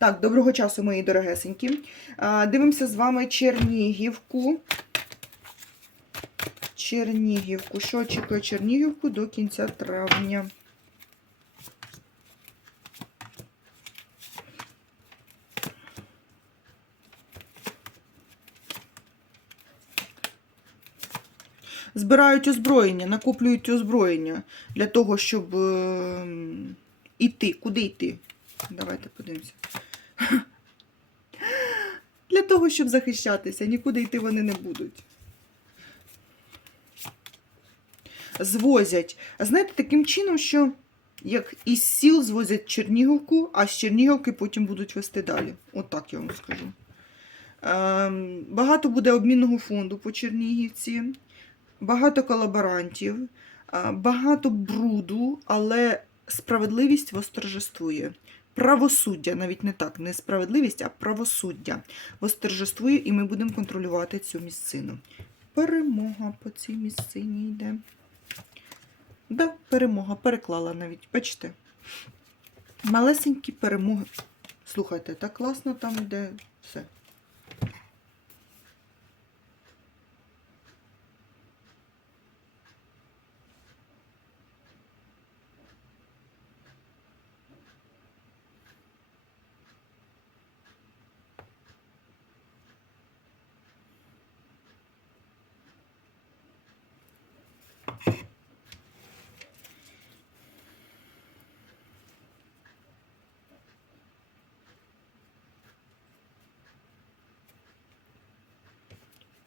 Так, доброго часу, мої дорогесенькі. Дивимося з вами Чернігівку. Чернігівку. Що очікує Чернігівку до кінця травня? Збирають озброєння, накоплюють озброєння для того, щоб е, іти. Куди йти? Давайте подивимося. Для того, щоб захищатися, нікуди йти вони не будуть. Звозять. Знаєте, таким чином, що як із сіл звозять Чернігівку, а з Чернігівки потім будуть вести далі. Отак я вам скажу. Ем, багато буде обмінного фонду по Чернігівці, багато колаборантів, а, багато бруду, але справедливість восторжествує. Правосуддя, навіть не так, не справедливість, а правосуддя восторжествує, і ми будемо контролювати цю місцину. Перемога по цій місцині йде. Да, перемога, переклала навіть, бачите. Малесенькі перемоги. Слухайте, так класно там йде все.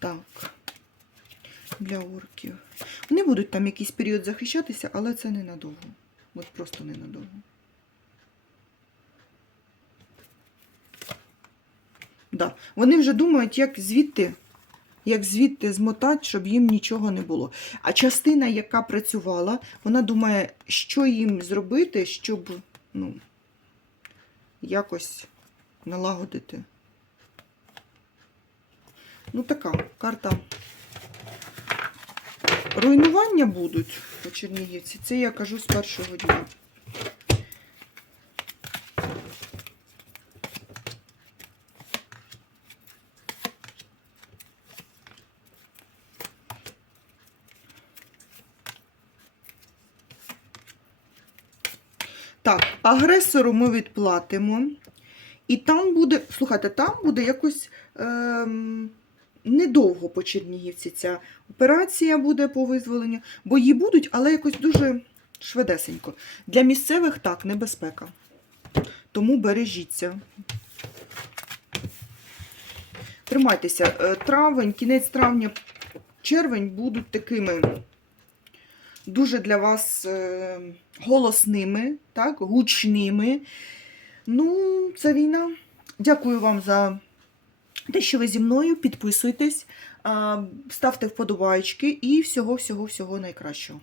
Так. Для орків. Вони будуть там якийсь період захищатися, але це ненадовго. От просто ненадовго. Да. Вони вже думають, як звідти, як звідти змотати, щоб їм нічого не було. А частина, яка працювала, вона думає, що їм зробити, щоб ну, якось налагодити. Ну, така карта. Руйнування будуть по Чернігівці. Це я кажу з першого дня. Так, агресору ми відплатимо. І там буде, слухайте, там буде якось ем, недовго по Чернігівці ця операція буде по визволенню. Бої будуть, але якось дуже швидесенько. Для місцевих так, небезпека. Тому бережіться. Тримайтеся. Е, Травень, кінець травня, червень будуть такими дуже для вас е, голосними, так, гучними. Ну, це війна. Дякую вам за те, що ви зі мною. Підписуйтесь, ставте вподобайки і всього-всього-всього найкращого.